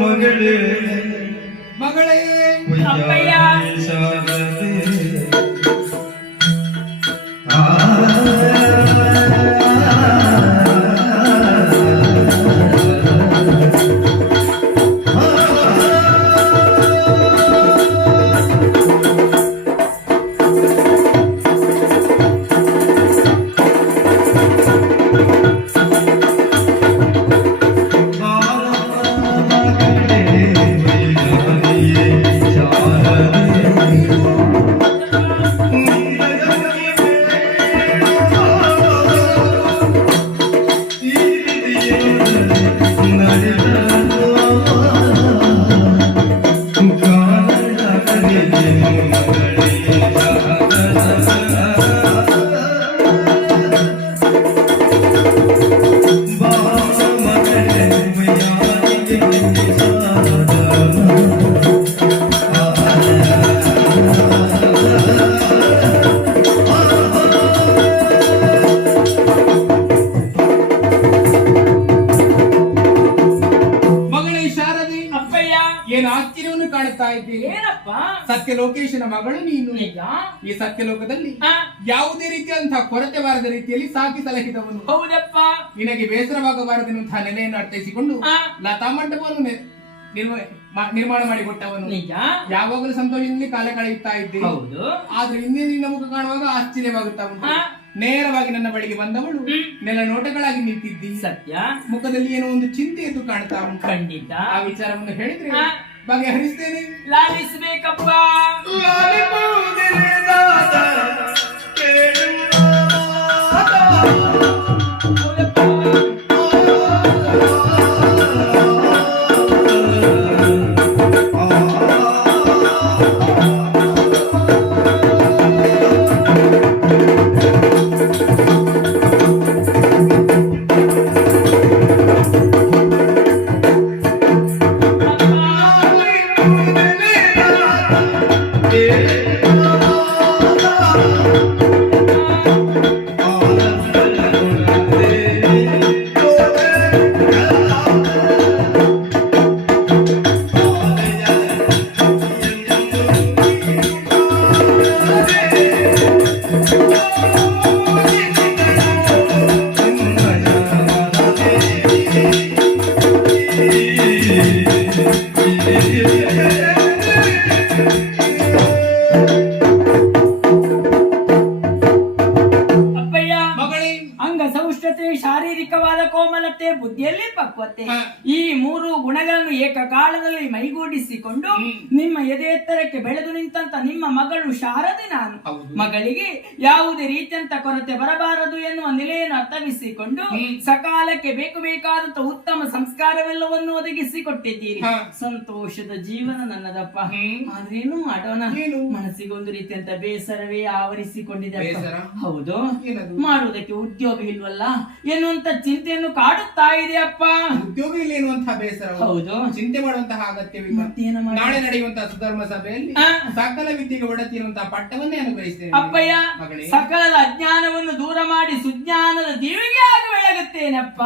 ಮಗಳೇ ಮಗಳೇ ಅಪ್ಪಯ್ಯ ಏನಪ್ಪ ಸತ್ಯ ಲೋಕೇಶನ ಮಗಳು ನೀನು. ಈ ಸತ್ಯಲೋಕದಲ್ಲಿ ಯಾವುದೇ ರೀತಿಯಾದಂತಹ ಕೊರತೆ ಬಾರದ ರೀತಿಯಲ್ಲಿ ಸಾಕಿ ಸಲಹಿದವನು. ಹೌದಪ್ಪ. ನಿನಗೆ ಬೇಸರವಾಗಬಾರದೆನ್ನುವಂತಹ ನೆಲೆಯನ್ನು ಅರ್ಥೈಸಿಕೊಂಡು ಲತಾ ಮಂಟಪವನ್ನು ನಿರ್ಮಾಣ ಮಾಡಿಕೊಟ್ಟವನು. ಯಾವಾಗಲೂ ಸಂತೋಷದಲ್ಲಿ ಕಾಲ ಕಳೆಯುತ್ತಾ ಇದ್ದೆ. ಆದ್ರೆ ಇನ್ನೇ ನಿನ್ನ ಮುಖ ಕಾಣುವಾಗ ಆಶ್ಚರ್ಯವಾಗುತ್ತಾ ಉಂಟು. ನೇರವಾಗಿ ನನ್ನ ಬಳಿಗೆ ಬಂದವಳು ನೆಲ ನೋಟಗಳಾಗಿ ನಿಂತಿದ್ದಿ. ಸತ್ಯ. ಮುಖದಲ್ಲಿ ಏನೋ ಒಂದು ಚಿಂತೆ ಎದ್ದು ಕಾಣ್ತಾ ಉಂಟು. ಖಂಡಿತ. ಆ ವಿಚಾರವನ್ನು ಹೇಳಿದ್ರೆ ಬಗೆಹರಿಸ್ತೇನೆ. ಲಾಲಿಸಬೇಕಪ್ಪ. ಶಾರೀರಿಕವಾದ ಕೋಮಲತೆ, ಬುದ್ಧಿಯಲ್ಲಿ ಪಕ್ವತೆ, ಈ ಮೂರು ಗುಣಗಳನ್ನು ಏಕಕಾಲದಲ್ಲಿ ಮೈಗೂಡಿಸಿಕೊಂಡು ನಿಮ್ಮ ಎದೆ ಎತ್ತರಕ್ಕೆ ಬೆಳೆದು ನಿಂತಂತ ನಿಮ್ಮ ಮಗಳು ಶಾರದೆ ನಾನು. ಮಗಳಿಗೆ ಯಾವುದೇ ರೀತಿಯಂತ ಕೊರತೆ ಬರಬಾರದು ಎನ್ನುವ ನೆಲೆಯನ್ನು ಅರ್ಥವಿಸಿಕೊಂಡು ಸಕಾಲಕ್ಕೆ ಬೇಕು ಬೇಕಾದಂತ ಉತ್ತಮ ಸಂಸ್ಕಾರವೆಲ್ಲವನ್ನು ಒದಗಿಸಿಕೊಟ್ಟಿದ್ದೀರಿ. ಸಂತೋಷದ ಜೀವನ ನನ್ನದಪ್ಪ. ಆದ್ರೇನು ಮಾಡೋಣ, ಮನಸ್ಸಿಗೊಂದು ರೀತಿಯಂತ ಬೇಸರವೇ ಆವರಿಸಿಕೊಂಡಿದೆ. ಹೌದು, ಮಾಡುವುದಕ್ಕೆ ಉದ್ಯೋಗ ಇಲ್ವಲ್ಲ ಎನ್ನುವಂತ ಚಿಂತೆಯನ್ನು ಕಾಡುತ್ತಾ ಇದೆ ಅಪ್ಪ. ಉದ್ಯೋಗ ಇಲ್ಲ ಎನ್ನುವಂತಹ ಬೇಸರ. ಹೌದು, ಚಿಂತೆ ಮಾಡುವಂತಹ ಅಗತ್ಯವಿಲ್ಲ. ನಾಳೆ ನಡೆಯುವಂತಹ ಸುಧರ್ಮ ಸಭೆಯಲ್ಲಿ ಸಕಲ ವಿದ್ಯೆಗೆ ಒಡತಿ ಇರುವಂತಹ ಪಟ್ಟವನ್ನೇ ಅನುಗ್ರಹಿಸ್ತೇನೆ ಅಪ್ಪಯ್ಯ. ಸಕಲ ಅಜ್ಞಾನವನ್ನು ದೂರ ಮಾಡಿ ಸುಜ್ಞಾನದ ದೀವಿಗೆ ಆಗಿ ಬೆಳಗುತ್ತೇನಪ್ಪ.